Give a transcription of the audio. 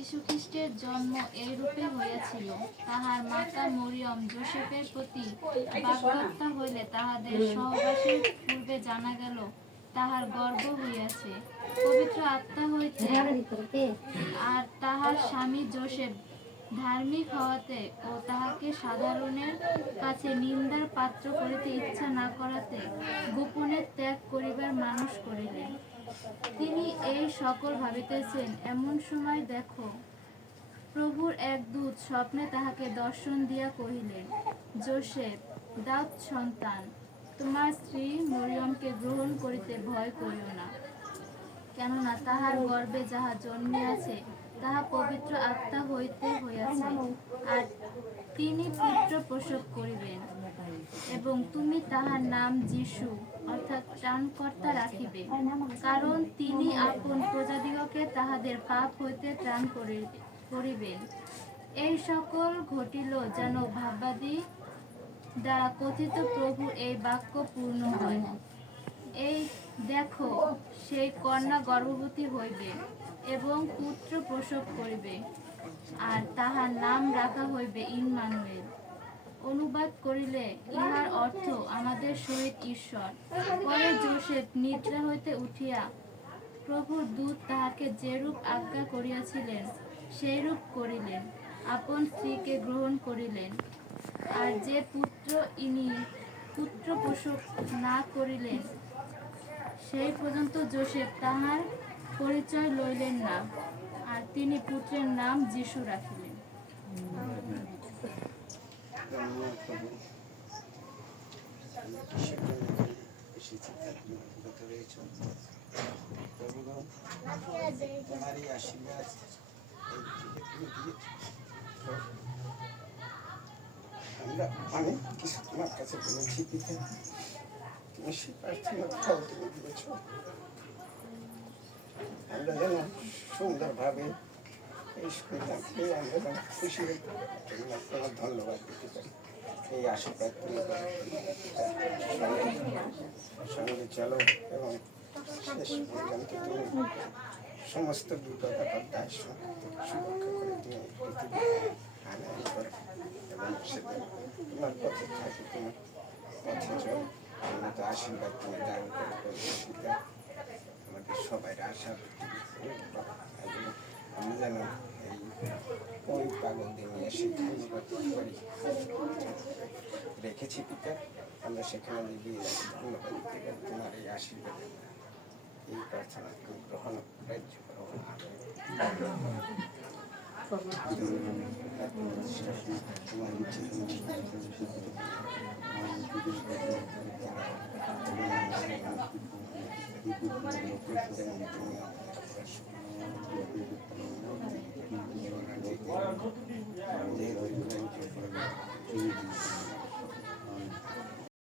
যীশুখ্রিস্টের জন্ম এইরূপে হইয়াছিল। তাহার মাতা মরিয়ম যোসেফের প্রতি বাগদত্তা হইলে তাহাদের সহবাসের পূর্বে জানা গেল তাহার গর্ভ হইয়াছে পবিত্র আত্মা হইতে। আর তাহার স্বামী যোসেফ ধার্মিক হওয়াতে ও তাহাকে সাধারণের কাছে নিন্দার পাত্র করিতে ইচ্ছা না করাতে গোপনে ত্যাগ করিবার মানুষ করিলেন। তিনি এই সকল ভাবিতেছেন, এমন সময় দেখো, প্রভুর এক দূত স্বপ্নে তাহাকে দর্শন দিয়া কহিলেন, যোসেফ, দাউদ সন্তান, তোমার স্ত্রী মরিয়মকে গ্রহণ করিতে ভয় করিও না, কেননা তাহার গর্ভে যাহা জন্মিয়াছে তাহা পবিত্র আত্মা হইতে হইয়াছে। আর তিনি পুত্র প্রসব করিবেন, এবং তুমি তাহার নাম যীশু অর্থাৎ ত্রাণকর্তা রাখিবে, কারণ তিনি আপন প্রজাদিগকে তাহাদের পাপ হইতে ত্রাণ করিবেন। এই সকল ঘটিল যেন ভাববাদী দ্বারা কথিত প্রভুর এই বাক্য পূর্ণ হয়। এই দেখো, সেই কন্যা গর্ভবতী হইবে এবং পুত্র প্রসব করিবে, আর তাহার নাম রাখা হইবে ইম্মানুয়েল। অনুবাদ করিলে ইহার অর্থ আমাদের সহিত ঈশ্বর। পরে যোসেফ নিদ্রা হইতে উঠিয়া প্রভুর দূত তাহাকে যেরূপ আজ্ঞা করিয়াছিলেন সেইরূপ করিলেন, আপন স্ত্রীকে গ্রহণ করিলেন। আর যে পুত্র প্রসব না করিলেন সেই পর্যন্ত যোসেফ তাহার পরিচয় লইলেন না, আর তিনি পুত্রের নাম যীশু রাখিলেন। আমরা অনেক কিছু তোমার কাছে বলেছি, পিতা, তুমি সেই প্রার্থনার ফল তুমি দিয়েছ। আমরা যেন সুন্দরভাবে এই সন্তানকে আমরা যেন খুশি হই, তোমার ধন্যবাদ দিতে পারি। এই আশীর্বাদ তুমি সঙ্গে চলো এবং শেষ পর্যন্ত তুমি সমস্ত বিপদ আপদ দায় সুরক্ষা করে তুমি পৃথিবী আনয়ন করো এবং সেদিন তোমার পথে থাকি, তোমার পথে চলো। আমরা তো আশীর্বাদ তুমি দান করে পিতা, আমাদের সবাই আশা আমি যেন ওই পাগল দিনে এসে ধন্যবাদ করি রেখেছি পিতা, আমরা সেখানে গিয়ে ধন্যবাদ দিতে পারি তোমার এই আশীর্বাদের। এই প্রার্থনা তুমি গ্রহণ রাজ্য করো। তোমার